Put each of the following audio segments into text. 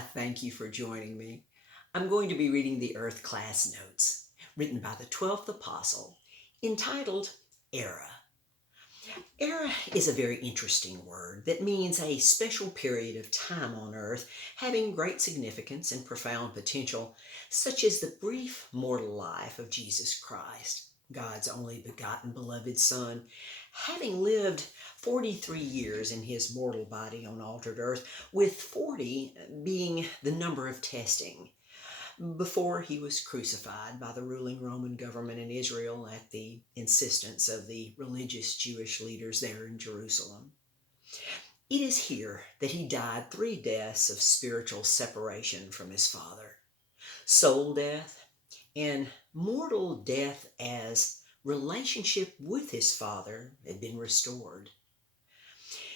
I thank you for joining me. I'm going to be reading the Earth Class Notes, written by the 12th Apostle, entitled Era. Era is a very interesting word that means a special period of time on Earth having great significance and profound potential, such as the brief mortal life of Jesus Christ, God's only begotten beloved Son, having lived 43 years in his mortal body on altered earth, with 40 being the number of testing, before he was crucified by the ruling Roman government in Israel at the insistence of the religious Jewish leaders there in Jerusalem. It is here that he died 3 deaths of spiritual separation from his Father: soul death and mortal death as relationship with his Father had been restored.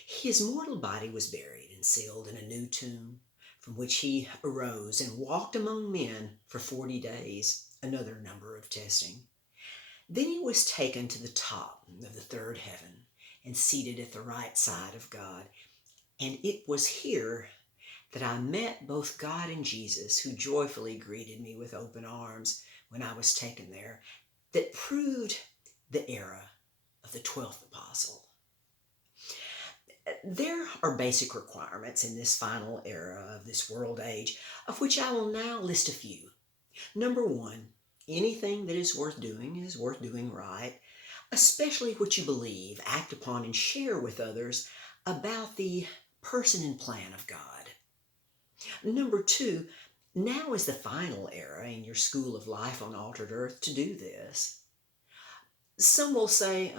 His mortal body was buried and sealed in a new tomb, from which he arose and walked among men for 40 days, another number of testing. Then he was taken to the top of the third heaven and seated at the right side of God. And it was here that I met both God and Jesus, who joyfully greeted me with open arms when I was taken there, that proved the era of the 12th apostle. There are basic requirements in this final era of this world age, of which I will now list a few. Number one, anything that is worth doing right, especially what you believe, act upon, and share with others about the person and plan of God. Number two, now is the final era in your school of life on altered earth to do this. Some will say,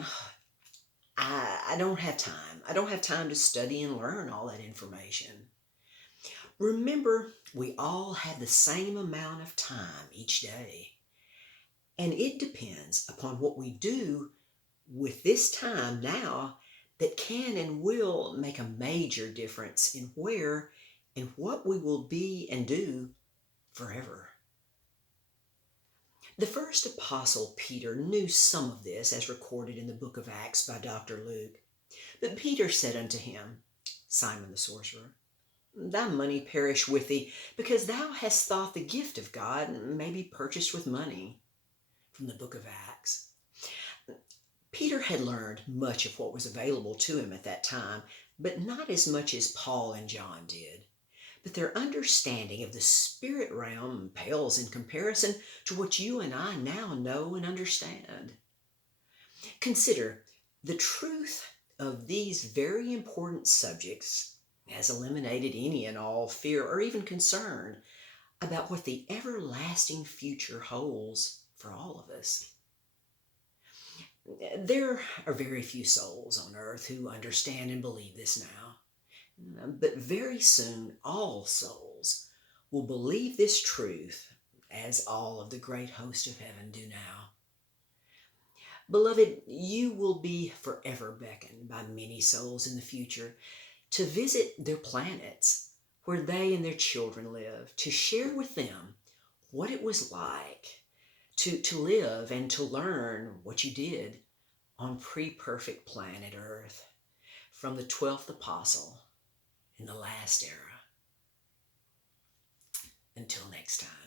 I don't have time. I don't have time to study and learn all that information. Remember, we all have the same amount of time each day, and it depends upon what we do with this time now that can and will make a major difference in where and what we will be and do forever. The first apostle, Peter, knew some of this, as recorded in the book of Acts by Dr. Luke. But Peter said unto him, Simon the sorcerer, thy money perish with thee, because thou hast thought the gift of God may be purchased with money. From the book of Acts. Peter had learned much of what was available to him at that time, but not as much as Paul and John did. But their understanding of the spirit realm pales in comparison to what you and I now know and understand. Consider, the truth of these very important subjects has eliminated any and all fear or even concern about what the everlasting future holds for all of us. There are very few souls on earth who understand and believe this now. But very soon, all souls will believe this truth, as all of the great host of heaven do now. Beloved, you will be forever beckoned by many souls in the future to visit their planets where they and their children live, to share with them what it was like to live and to learn what you did on pre-perfect planet Earth from the 12th apostle in the last era. Until next time.